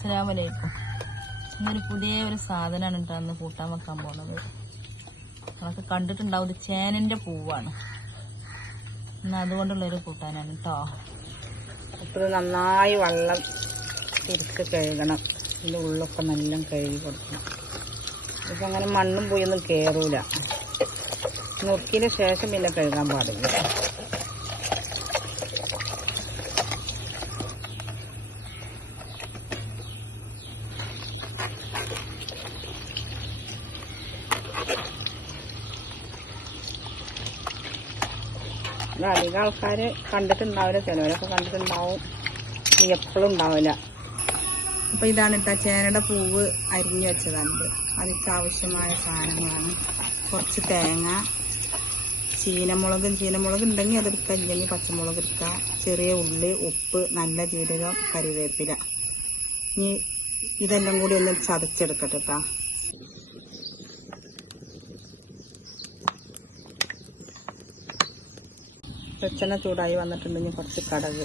അസ്സലാമു അലൈക്കും. ഇന്നൊരു പുതിയ ഒരു സാധനമാണ് കേട്ടോ അന്ന് കൂട്ടാൻ വെക്കാൻ പോണത്. നമ്മളൊക്കെ കണ്ടിട്ടുണ്ടാവും, ഇത് ചേനന്റെ പൂവാണ്. ഇന്ന് അതുകൊണ്ടുള്ളൊരു കൂട്ടാനാണ് കേട്ടോ. ഇപ്പോൾ നന്നായി വെള്ളം തിരിച്ച് കഴുകണം. ഇതിൻ്റെ ഉള്ളൊക്കെ നല്ല കഴുകി കൊടുക്കണം. ഇപ്പം അങ്ങനെ മണ്ണും പോയൊന്നും കയറൂല. നുറുക്കിയതിന് ശേഷം പിന്നെ കഴുകാൻ പാടില്ല. അധികം ആൾക്കാർ കണ്ടിട്ടുണ്ടാവില്ല, ചിലവരൊക്കെ കണ്ടിട്ടുണ്ടാവും, നീ എപ്പോഴും ഉണ്ടാവില്ല. അപ്പോൾ ഇതാണ് കേട്ടോ ചേനയുടെ പൂവ് അരിഞ്ഞു വെച്ചതാണ്. അതിക്ക് ആവശ്യമായ സാധനങ്ങളാണ് കുറച്ച് തേങ്ങ, ചീനമുളക് ഉണ്ടെങ്കിൽ അതെടുക്കുക, ഇല്ലെങ്കിൽ പച്ചമുളക് എടുക്കുക, ചെറിയ ഉള്ളി, ഉപ്പ്, നല്ല ജീരകം, കറിവേപ്പില. ഇനി ഇതെല്ലാം കൂടി ഒന്ന് ചതച്ചെടുക്കട്ടെ കേട്ടോ. വെളിച്ചെണ്ണ ചൂടായി വന്നിട്ടുണ്ടെങ്കിൽ കുറച്ച് കടുക്,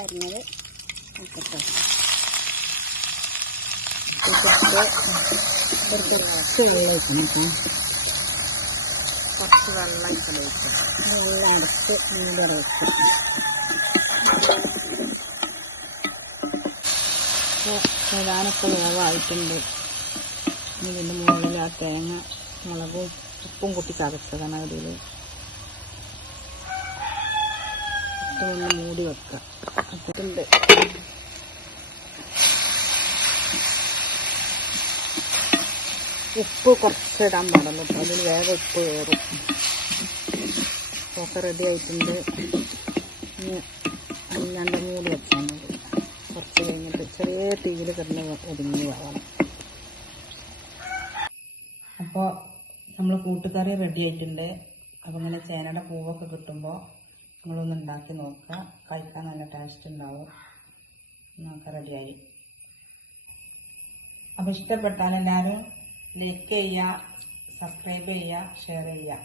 അരിഞ്ഞത് കുറച്ച് വെള്ളം ഒഴിക്കണം. കുറച്ച് വെള്ളം ഒഴിക്കണം. വെള്ളം അടച്ച് മൂടി വയ്ക്കും. പ്രധാനപ്പോൾ വേവായിട്ടുണ്ട്. ഇതിൻ്റെ മുകളിൽ ആ തേങ്ങ, മുളകും ഉപ്പും കൂട്ടി ചതച്ചതാണ്. അതിൽ ഒന്ന് മൂടി വെക്കുക. അതിട്ടുണ്ട് ഉപ്പ് കുറച്ചിടാൻ പാടുള്ളൂ കേട്ടോ, അതിൽ വേഗം ഉപ്പ് കയറും. ഒക്കെ റെഡി ആയിട്ടുണ്ട്. ഇനി അല്ലാണ്ട് മൂടി വെച്ചാൽ മതി. കുറച്ച് കഴിഞ്ഞിട്ട് ചെറിയ തീയിൽ കിടന്ന് ഒതുങ്ങി വേണം. അപ്പോൾ നമ്മൾ കൂട്ടുകറി റെഡി ആയിട്ടുണ്ട്. അപ്പോൾ ഇങ്ങനെ ചേനയുടെ പൂവൊക്കെ കിട്ടുമ്പോൾ നിങ്ങളൊന്ന് ഉണ്ടാക്കി നോക്കുക. കഴിക്കാൻ നല്ല ടേസ്റ്റ് ഉണ്ടാവും. നമുക്ക് റെഡിയായി. അപ്പോൾ ഇഷ്ടപ്പെട്ടാൽ എല്ലാവരും ലൈക്ക് ചെയ്യുക, സബ്സ്ക്രൈബ് ചെയ്യുക, ഷെയർ ചെയ്യുക.